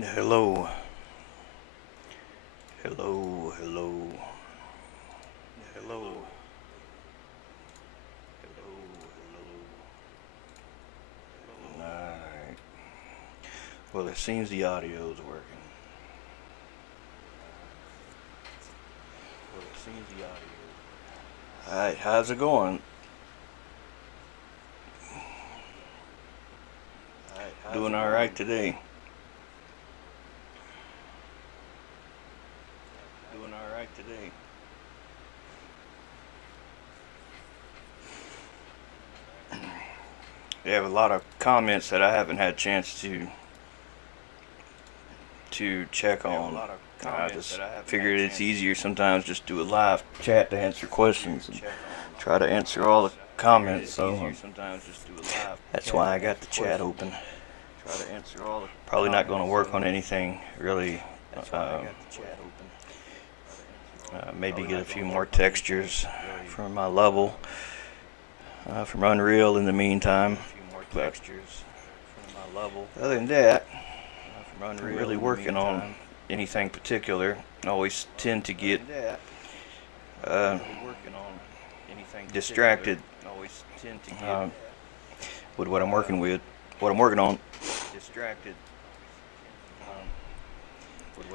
Hello, hello, hello, hello, hello, hello. Alright. Well, it seems the audio's working. Alright, how's it going? Doing alright today. Doing alright today. We have a lot of comments that I haven't had a chance to check on. I just figured it's easier sometimes just do a live chat to answer questions and try to answer all the comments. So that's why I got the chat open. Probably not going to work on anything really. Maybe get a few more textures from my level from Unreal in the meantime. But other than that, I'm really working on anything particular. I always tend to get distracted with what I'm working with, what I'm working on.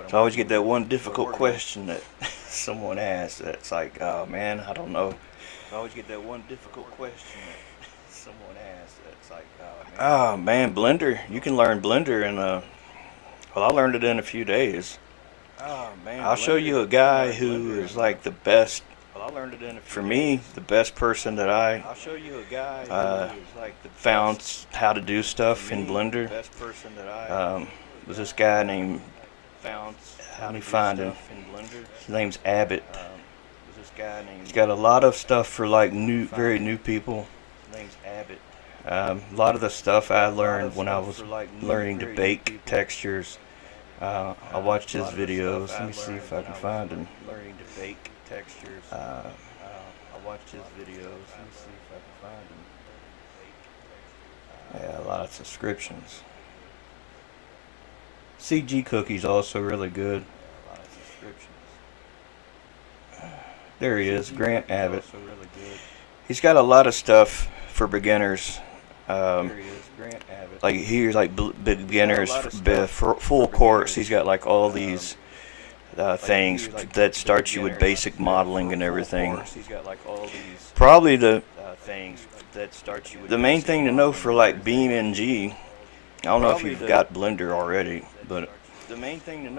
So I always get that one difficult question that someone asks that's like, oh man, I don't know. I always get that one difficult question that someone asks that's like, oh man, Blender, you can learn Blender in well, I learned it in a few days. I'll show you a guy who is like the best, for me, the best person that I found how to do stuff in Blender. Was this guy named, let me find him. His name's Abbott. He's got a lot of stuff for like very new people. A lot of the stuff I learned when I was learning to bake textures. I watched his videos. Let me see if I can find him. Yeah, a lot of subscriptions. CG Cookie's also really good. There he is, Grant Abbott. He's got a lot of stuff for beginners. Like here's like beginners, full course. He's got like all these things that start you with basic modeling and everything. Probably the main thing to know for like BeamNG. I don't know if you've got Blender already, but the main thing to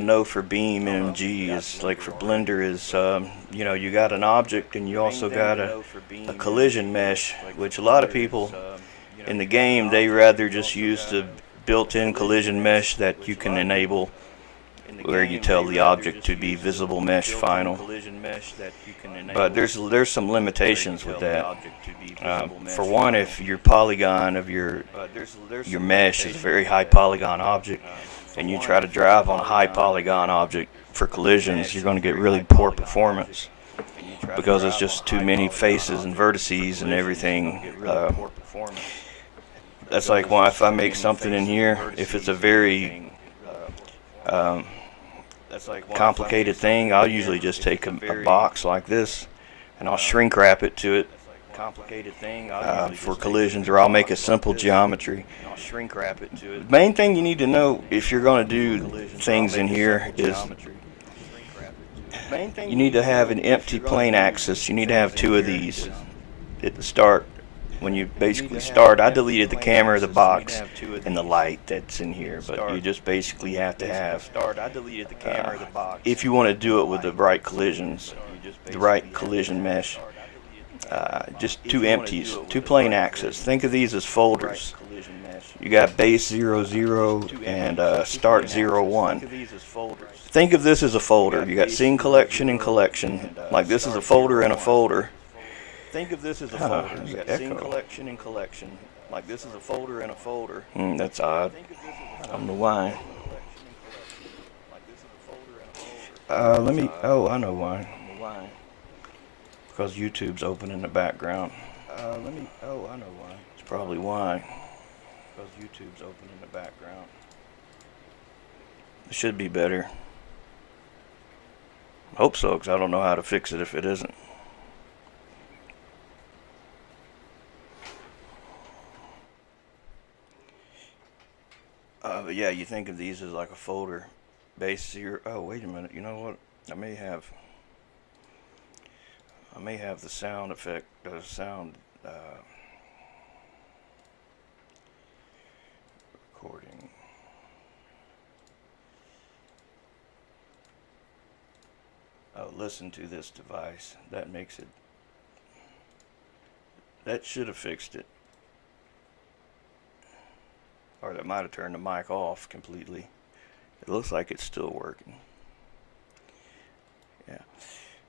know for BeamNG is like for Blender is you know, you got an object and you also got a collision mesh, which a lot of people in the game, they rather just use the built-in collision mesh that you can enable where you tell the object to be visible mesh final. But there's some limitations with that. For one, if your polygon of your mesh is a very high polygon object and you try to drive on a high polygon object for collisions, you're going to get really poor performance because it's just too many faces and vertices and everything. That's like why if I make something in here, if it's a very complicated thing, I'll usually just take a box like this and I'll shrink wrap it to it for collisions, or I'll make a simple geometry. The main thing you need to know if you're going to do things in here is you need to have an empty plane axis. You need to have two of these at the start. When you basically start, I deleted the camera, the box, and the light that's in here, but you just basically have to have, if you want to do it with the right collisions, the right collision mesh, just two empties, two plane axes. Think of these as folders. You got base 0, 0 and start 0, 1. Think of this as a folder. You got scene collection and collection. Like this is a folder and a folder. Think of this as a folder. You got scene collection and collection. Like this is a folder and a folder. That's odd. I don't know why. Oh, I know why. Because YouTube's open in the background. I know why. It's probably why. Because YouTube's open in the background. It should be better. Hope so, because I don't know how to fix it if it isn't. But yeah, you think of these as like a folder. Base 0. Oh, wait a minute. You know what? I may have the sound effect, sound recording. Oh, listen to this device. That makes it. That should have fixed it. Or that might have turned the mic off completely. It looks like it's still working. Yeah.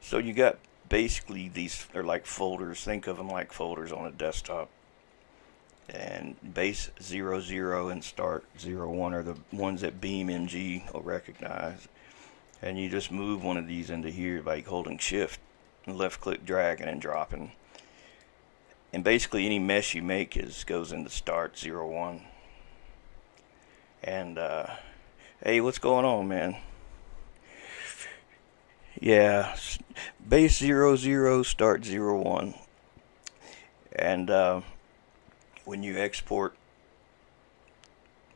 So you got basically these are like folders. Think of them like folders on a desktop. And base 00 and start 01 are the ones that BeamNG will recognize. And you just move one of these into here by holding shift and left click, dragging and dropping. And basically any mesh you make goes into start 01. And hey, what's going on, man? Yeah, base 00, start 01. And when you export,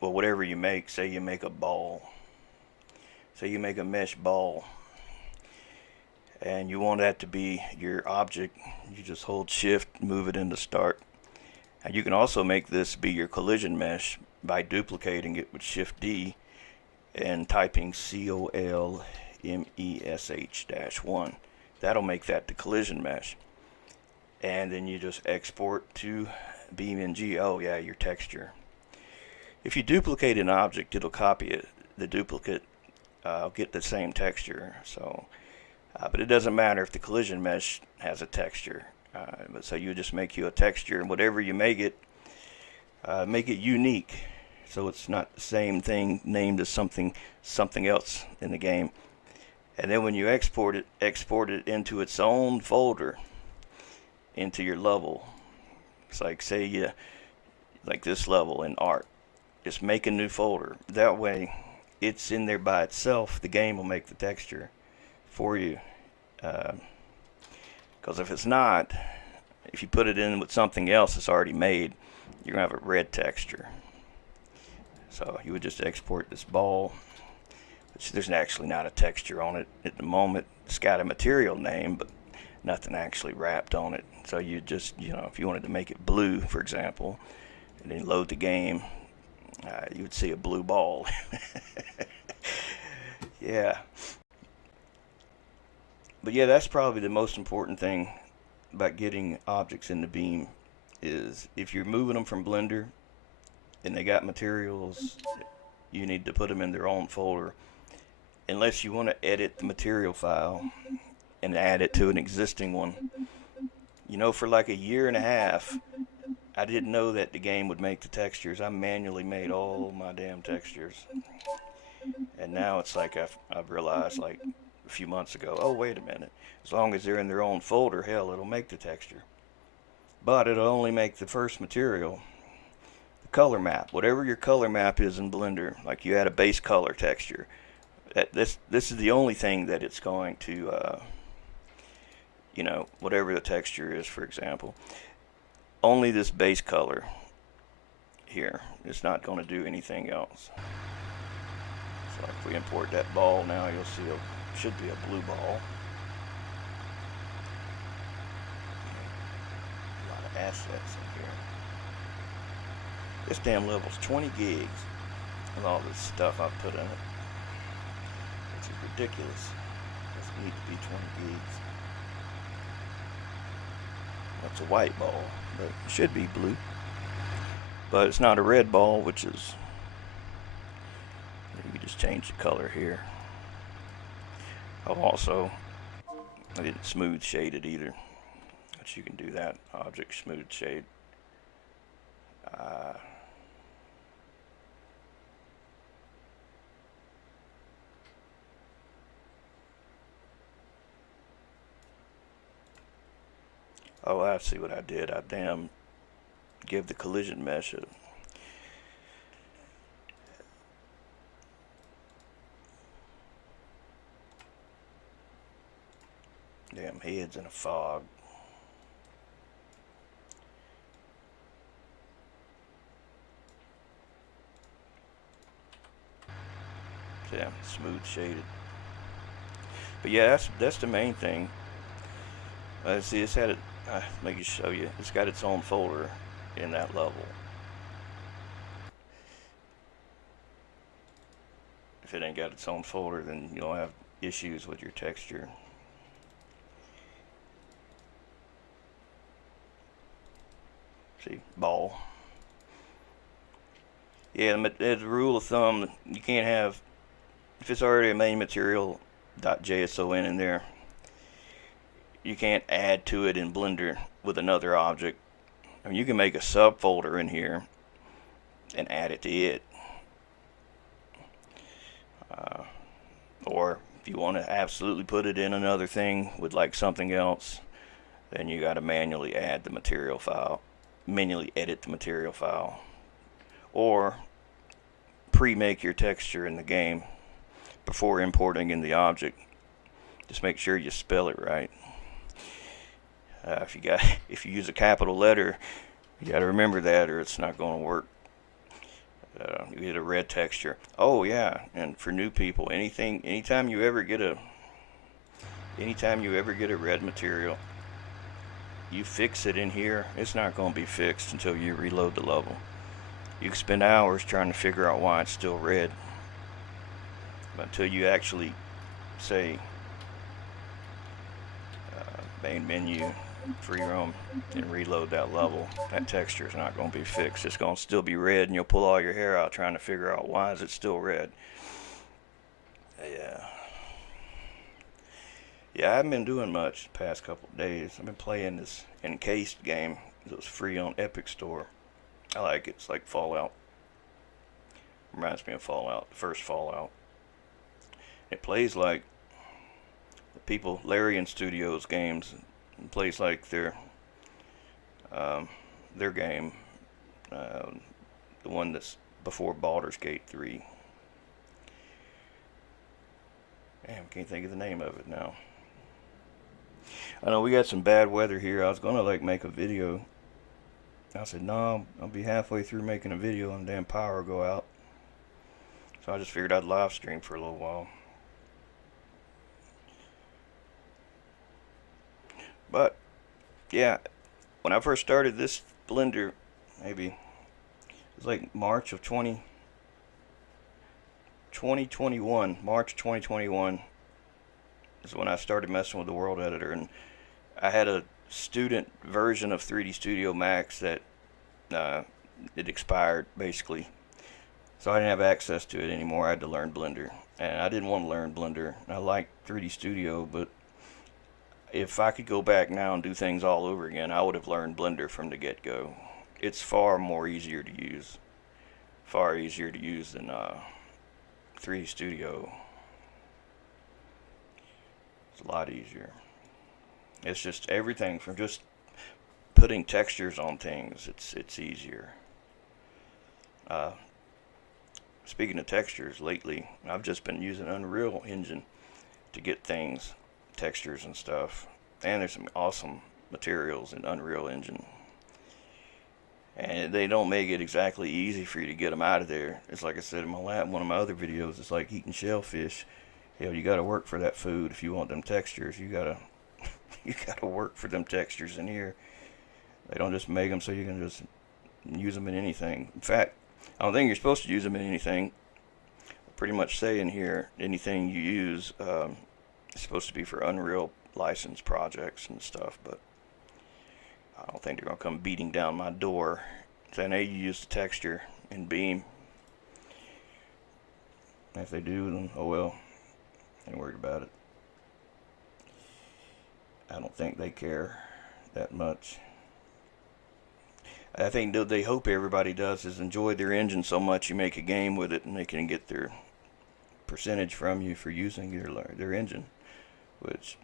well, whatever you make, say you make a ball, say you make a mesh ball, and you want that to be your object, you just hold shift, move it into start. And you can also make this be your collision mesh by duplicating it with shift D and typing COLMESH-1. That'll make that the collision mesh. And then you just export to BeamNG. Oh yeah, your texture. If you duplicate an object, it'll copy it. The duplicate get the same texture. So, but it doesn't matter if the collision mesh has a texture. But so you just make you a texture, and whatever you make it unique. So it's not the same thing named as something else in the game. And then when you export it into its own folder, into your level. It's like, say you like this level in art. Just make a new folder. That way it's in there by itself. The game will make the texture for you. Because if it's not, if you put it in with something else that's already made, you're going to have a red texture. So you would just export this ball, which there's actually not a texture on it at the moment. It's got a material name, but nothing actually wrapped on it. So you just, if you wanted to make it blue, for example, and then load the game, you would see a blue ball. Yeah. But yeah, that's probably the most important thing about getting objects in the Beam is if you're moving them from Blender and they got materials, you need to put them in their own folder. Unless you want to edit the material file and add it to an existing one. For like a year and a half, I didn't know that the game would make the textures. I manually made all my damn textures. And now it's like I've realized like a few months ago, oh, wait a minute. As long as they're in their own folder, hell, it'll make the texture. But it'll only make the first material. The color map, whatever your color map is in Blender, like you add a base color texture. This is the only thing that it's going to, whatever the texture is, for example. Only this base color here. It's not going to do anything else. So if we import that ball now, you'll see it should be a blue ball. A lot of assets in here. This damn level's 20 gigs with all this stuff I've put in it. It's ridiculous. It doesn't need to be 20 gigs. That's a white ball, but it should be blue. But it's not a red ball, which is, you can just change the color here. I didn't smooth shade it either, but you can do that. Object smooth shade. Oh, I see what I did. I damn give the collision mesh Damn head's in a fog. Yeah, smooth shaded. But yeah, that's the main thing. See, it's had it. Let me show you. It's got its own folder in that level. If it ain't got its own folder, then you'll have issues with your texture. See, ball. Yeah, as a rule of thumb, you can't have, if it's already a main material .json in there, you can't add to it in Blender with another object. I mean, you can make a subfolder in here and add it to it. Or if you want to absolutely put it in another thing with like something else, then you got to manually add the material file, manually edit the material file, or pre-make your texture in the game before importing in the object. Just make sure you spell it right. If you use a capital letter, you got to remember that, or it's not going to work. You get a red texture. Oh yeah, and for new people, anytime you ever get a red material, you fix it in here. It's not going to be fixed until you reload the level. You can spend hours trying to figure out why it's still red, but until you actually say main menu for your own and reload that level, that texture is not going to be fixed. It's going to still be red, and you'll pull all your hair out trying to figure out why is it still red. Yeah, I haven't been doing much the past couple of days. I've been playing this Encased game. It was free on Epic Store. I like it. It's like Fallout. Reminds me of Fallout, the first Fallout. It plays like the people, Larian Studios games. It plays like their game, the one that's before Baldur's Gate 3. Damn, can't think of the name of it now. I know we got some bad weather here. I was gonna like make a video. I said no, I'll be halfway through making a video and damn power will go out. So I just figured I'd live stream for a little while. But yeah, when I first started this Blender, maybe it was like March of 2021. March 2021 is when I started messing with the World Editor, and I had a student version of 3D Studio Max that it expired basically, so I didn't have access to it anymore. I had to learn Blender, and I didn't want to learn Blender. I liked 3D Studio, but if I could go back now and do things all over again, I would have learned Blender from the get-go. It's far easier to use than 3D Studio. It's a lot easier. It's just everything from just putting textures on things. It's easier. Speaking of textures, lately I've just been using Unreal Engine to get things, textures and stuff. And there's some awesome materials in Unreal Engine. And they don't make it exactly easy for you to get them out of there. It's like I said in one of my other videos. It's like eating shellfish. You got to work for that food if you want them textures. You gotta work for them textures in here. They don't just make them so you can just use them in anything. In fact, I don't think you're supposed to use them in anything. Pretty much say in here, anything you use is supposed to be for Unreal license projects and stuff, but I don't think they're going to come beating down my door saying, hey, you used the texture in Beam. If they do, then oh well. Ain't worried about it. I don't think they care that much. I think they hope everybody does is enjoy their engine so much you make a game with it and they can get their percentage from you for using their engine. Which,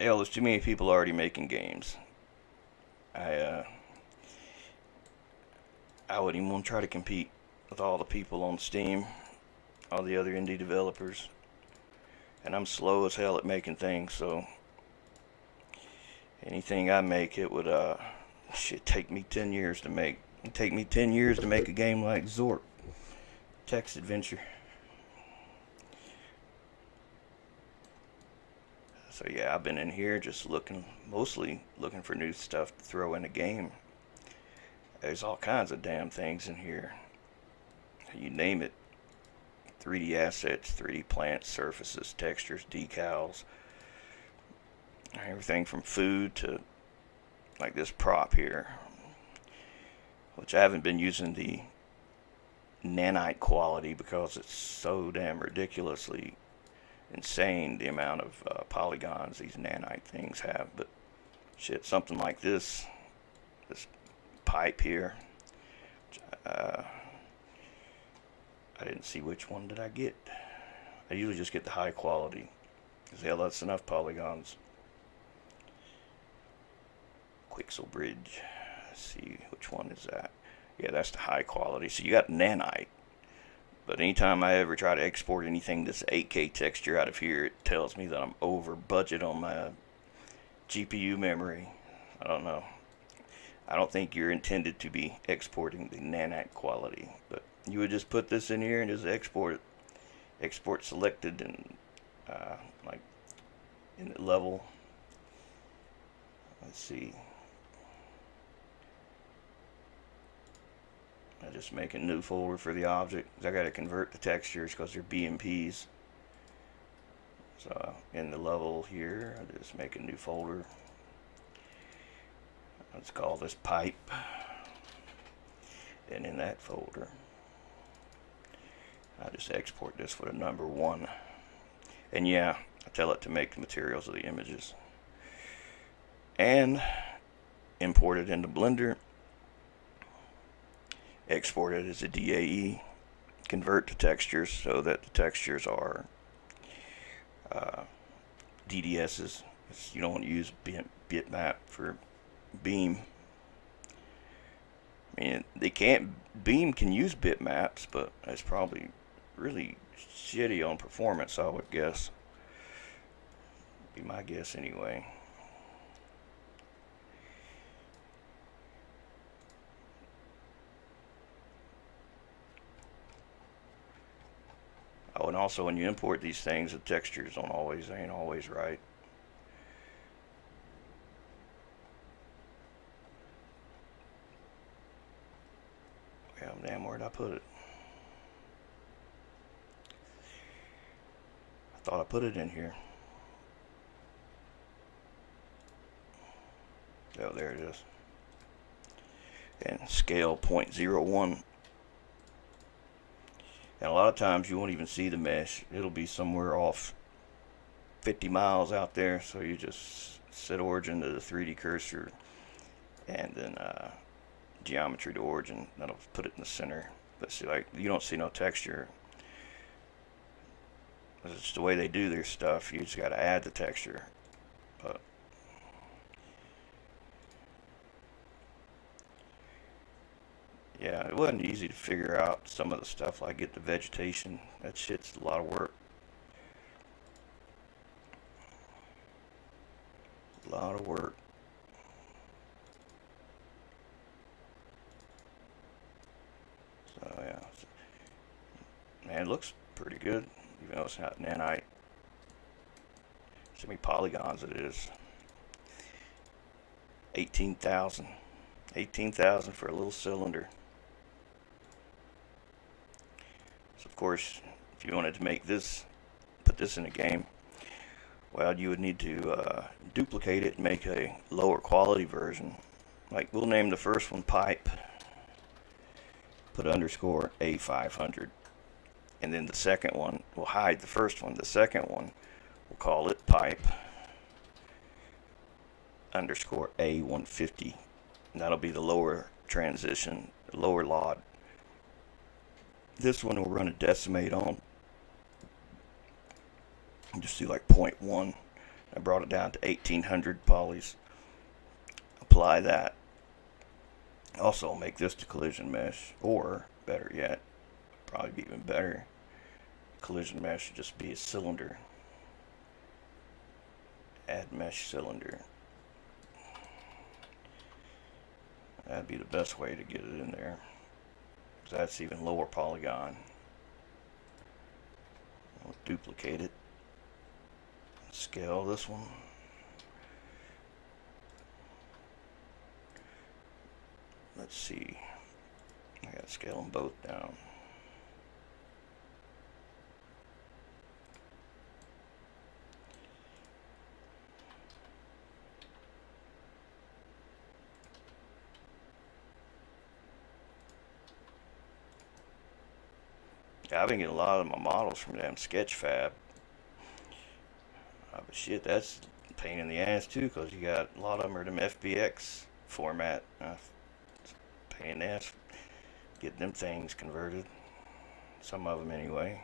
hell, there's too many people already making games. I wouldn't even want to try to compete with all the people on Steam, all the other indie developers. And I'm slow as hell at making things, so Anything I make, it would shit take me 10 years to make. It'd take me 10 years to make a game like Zork Text Adventure. So yeah, I've been in here just mostly looking for new stuff to throw in a game. There's all kinds of damn things in here. You name it. 3D assets, 3D plants, surfaces, textures, decals. Everything from food to like this prop here, which I haven't been using the nanite quality because it's so damn ridiculously insane the amount of polygons these nanite things have. But shit, something like this pipe here, I didn't see which one did I get. I usually just get the high quality because hell, that's enough polygons. Quixel bridge. Let's see, which one is that? Yeah, that's the high quality. So you got nanite. But anytime I ever try to export anything that's 8K texture out of here, it tells me that I'm over budget on my GPU memory. I don't know. I don't think you're intended to be exporting the nanite quality, but you would just put this in here and just export it. Export selected and like in the level. Let's see. I just make a new folder for the object. I got to convert the textures because they're BMPs. So in the level here, I just make a new folder. Let's call this pipe. And in that folder, I just export this with a number 1. And yeah, I tell it to make the materials of the images. And import it into Blender. Export it as a DAE. Convert the textures so that the textures are DDSs. You don't want to use bitmap for Beam. I mean, Beam can use bitmaps, but it's probably really shitty on performance, I would guess. Be my guess anyway. Oh, and also when you import these things, the textures ain't always right. Yeah, damn, where'd I put it? I thought I put it in here. Oh, there it is. And scale 0.01. And a lot of times you won't even see the mesh. It'll be somewhere off 50 miles out there. So you just set origin to the 3D cursor and then geometry to origin. That'll put it in the center. But see, like, you don't see no texture. It's the way they do their stuff. You just got to add the texture. But yeah, it wasn't easy to figure out some of the stuff, like get the vegetation. That shit's a lot of work. A lot of work. So yeah, man, it looks pretty good, even though it's not nanite. See how many polygons it is. 18,000. 18,000 for a little cylinder. So of course, if you wanted to make this, put this in a game, well, you would need to duplicate it and make a lower quality version. Like, we'll name the first one pipe, put underscore A500, and then the second one, we'll hide the first one. The second one, we'll call it pipe underscore A150, and that'll be the lower transition, the lower LOD. This one will run a decimate on. Just do like 0.1. I brought it down to 1800 polys. Apply that. Also make this to collision mesh, or better yet, probably be even better, collision mesh should just be a cylinder. Add mesh cylinder. That'd be the best way to get it in there, 'cause that's even lower polygon. I'll duplicate it. Scale this one. Let's see. I gotta scale them both down. Yeah, I've been getting a lot of my models from them Sketchfab. But shit, that's a pain in the ass too, because you got a lot of them are them FBX format. It's a pain in the ass getting them things converted. Some of them anyway.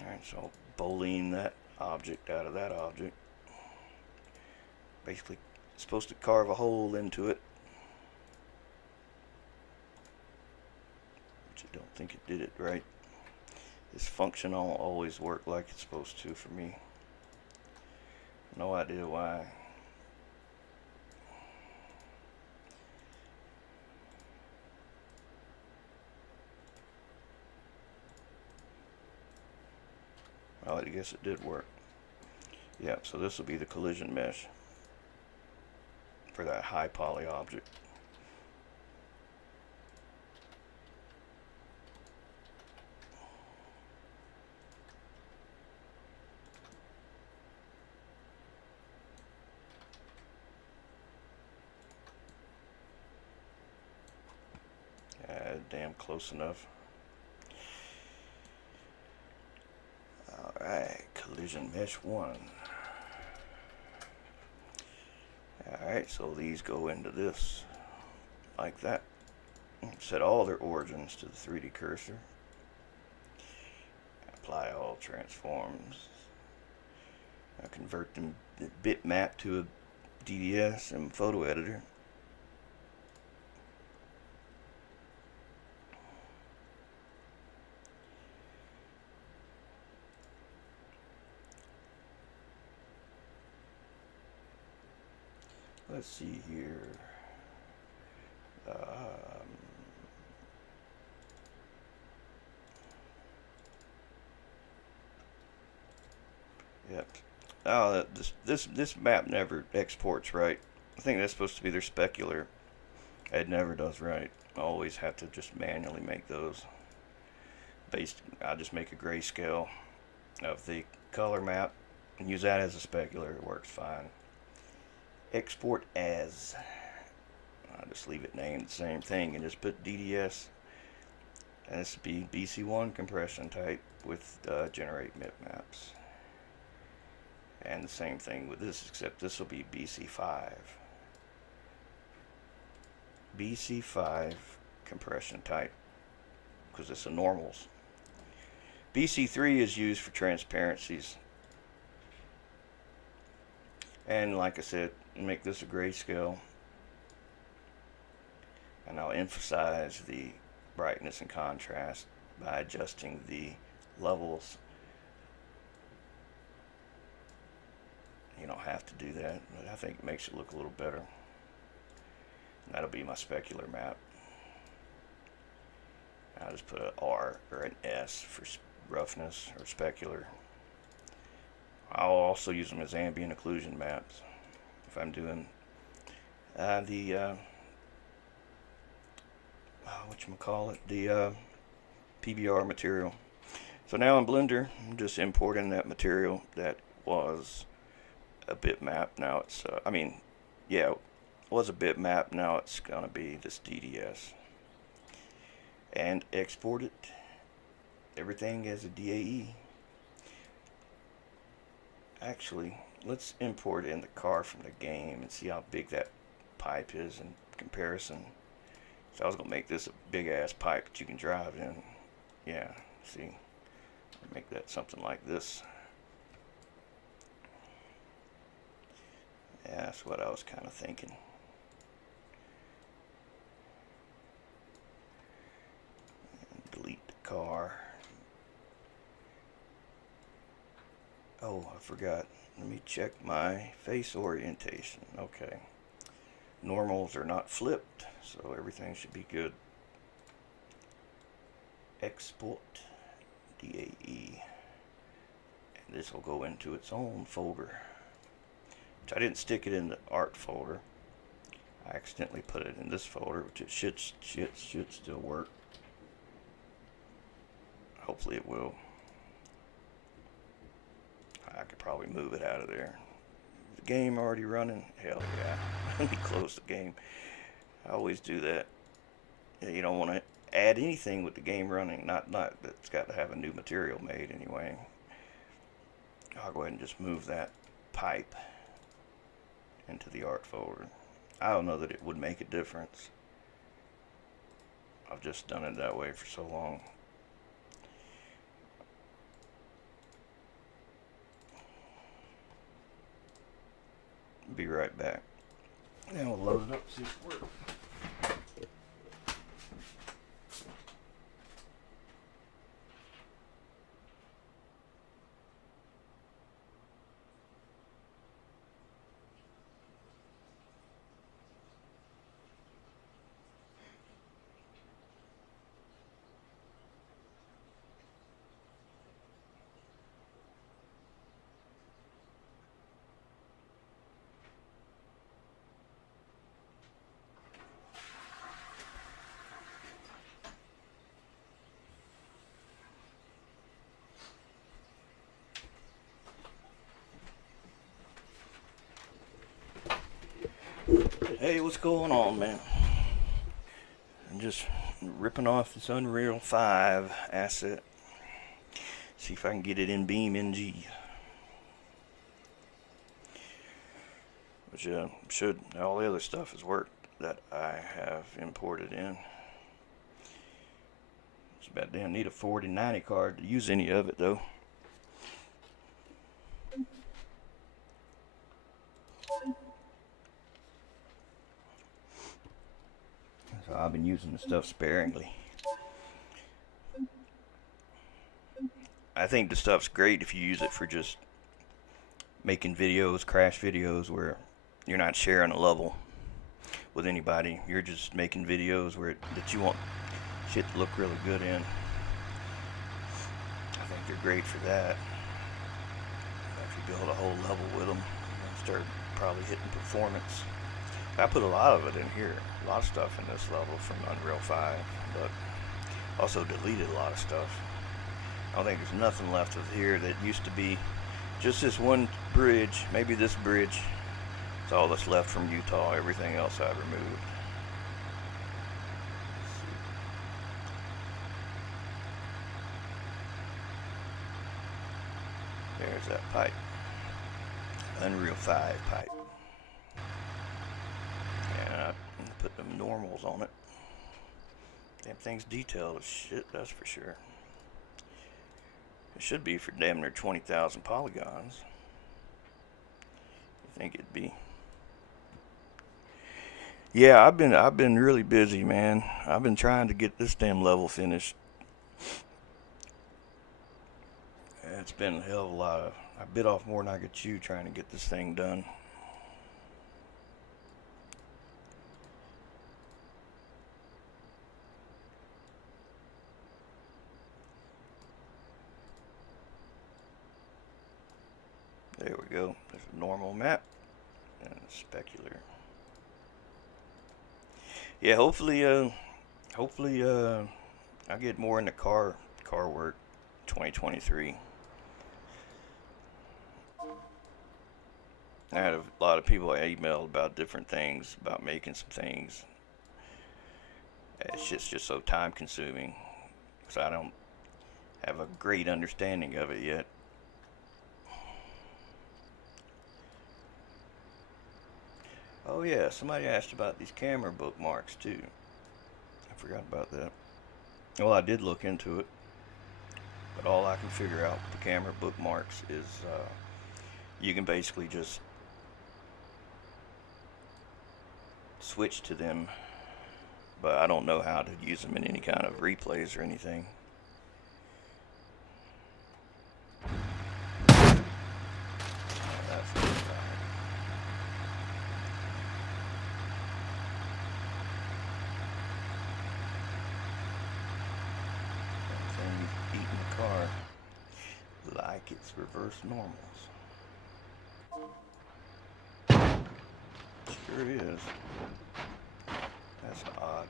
Alright, so boolean that object out of that object. Basically, it's supposed to carve a hole into it, which I don't think it did it right. This function don't always work like it's supposed to for me. No idea why. Well, I guess it did work. Yeah, so this will be the collision mesh for that high poly object. Damn close enough. Alright, collision mesh 1. Alright, so these go into this like that. Set all their origins to the 3D cursor. Apply all transforms. Convert them bitmap to a DDS and photo editor. Let's see here. Yep. Oh, this map never exports right. I think that's supposed to be their specular. It never does right. I always have to just manually make those. I'll just make a grayscale of the color map and use that as a specular. It works fine. Export as. I'll just leave it named the same thing and just put DDS. And this would be BC1 compression type with generate bitmaps. And the same thing with this, except this will be BC5. BC5 compression type, because it's a normals. BC3 is used for transparencies. And like I said, make this a grayscale. And I'll emphasize the brightness and contrast by adjusting the levels. You don't have to do that, but I think it makes it look a little better. That'll be my specular map. I'll just put an R or an S for roughness or specular. I'll also use them as ambient occlusion maps if I'm doing the PBR material. So now in Blender, I'm just importing that material that was a bitmap. Now it's it was a bitmap. Now it's gonna be this DDS, and export it. Everything as a DAE. Actually, let's import in the car from the game and see how big that pipe is in comparison. So I was gonna make this a big ass pipe that you can drive in. Yeah, see, make that something like this. Yeah, that's what I was kind of thinking. forgot. Let me check my face orientation. Okay. Normals are not flipped, so everything should be good. Export DAE. And this will go into its own folder. Which I didn't stick it in the art folder. I accidentally put it in this folder, which it should still work. Hopefully it will. I could probably move it out of there. Is the game already running? Hell yeah. Let me close the game. I always do that. Yeah, you don't want to add anything with the game running. Not that's got to have a new material made anyway. I'll go ahead and just move that pipe into the art folder. I don't know that it would make a difference. I've just done it that way for so long. Be right back. Then we'll load it up, see if it works. Hey, what's going on, man? I'm just ripping off this Unreal 5 asset. See if I can get it in BeamNG. Which should, all the other stuff has worked that I have imported in. It's about damn need a 4090 card to use any of it though. So I've been using the stuff sparingly. I think the stuff's great if you use it for just making videos, crash videos where you're not sharing a level with anybody. You're just making videos that you want shit to look really good in. I think they're great for that. If you build a whole level with them, you start probably hitting performance. I put a lot of it in here, a lot of stuff in this level from Unreal 5, but also deleted a lot of stuff. I don't think there's nothing left of here that used to be just this one bridge, maybe this bridge. It's all that's left from Utah. Everything else I've removed. There's that pipe. Unreal 5 pipe. And I put them normals on it. Damn thing's detailed as shit, that's for sure. It should be for damn near 20,000 polygons. I think it'd be. Yeah, I've been really busy, man. I've been trying to get this damn level finished. It's been a hell of a lot of. I bit off more than I could chew trying to get this thing done. There we go. There's a normal map and a specular. Yeah, hopefully I get more into car work 2023. I had a lot of people I emailed about different things, about making some things. It's just so time consuming, because I don't have a great understanding of it yet. Oh yeah, somebody asked about these camera bookmarks too. I forgot about that. Well, I did look into it, but all I can figure out with the camera bookmarks is you can basically just switch to them, but I don't know how to use them in any kind of replays or anything. Let's reverse normals. Sure is. That's odd.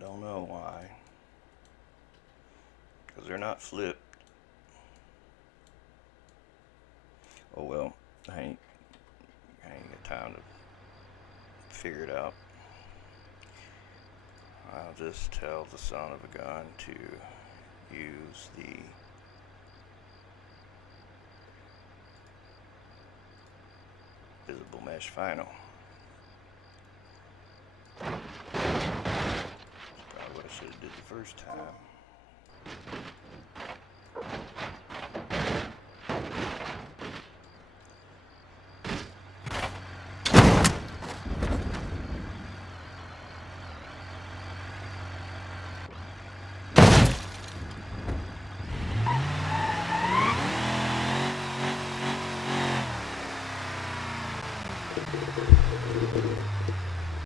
Don't know why. Because they're not flipped. Oh well, I ain't got time to figure it out. I'll just tell the son of a gun to use the visible mesh final. That's probably what I should have did the first time.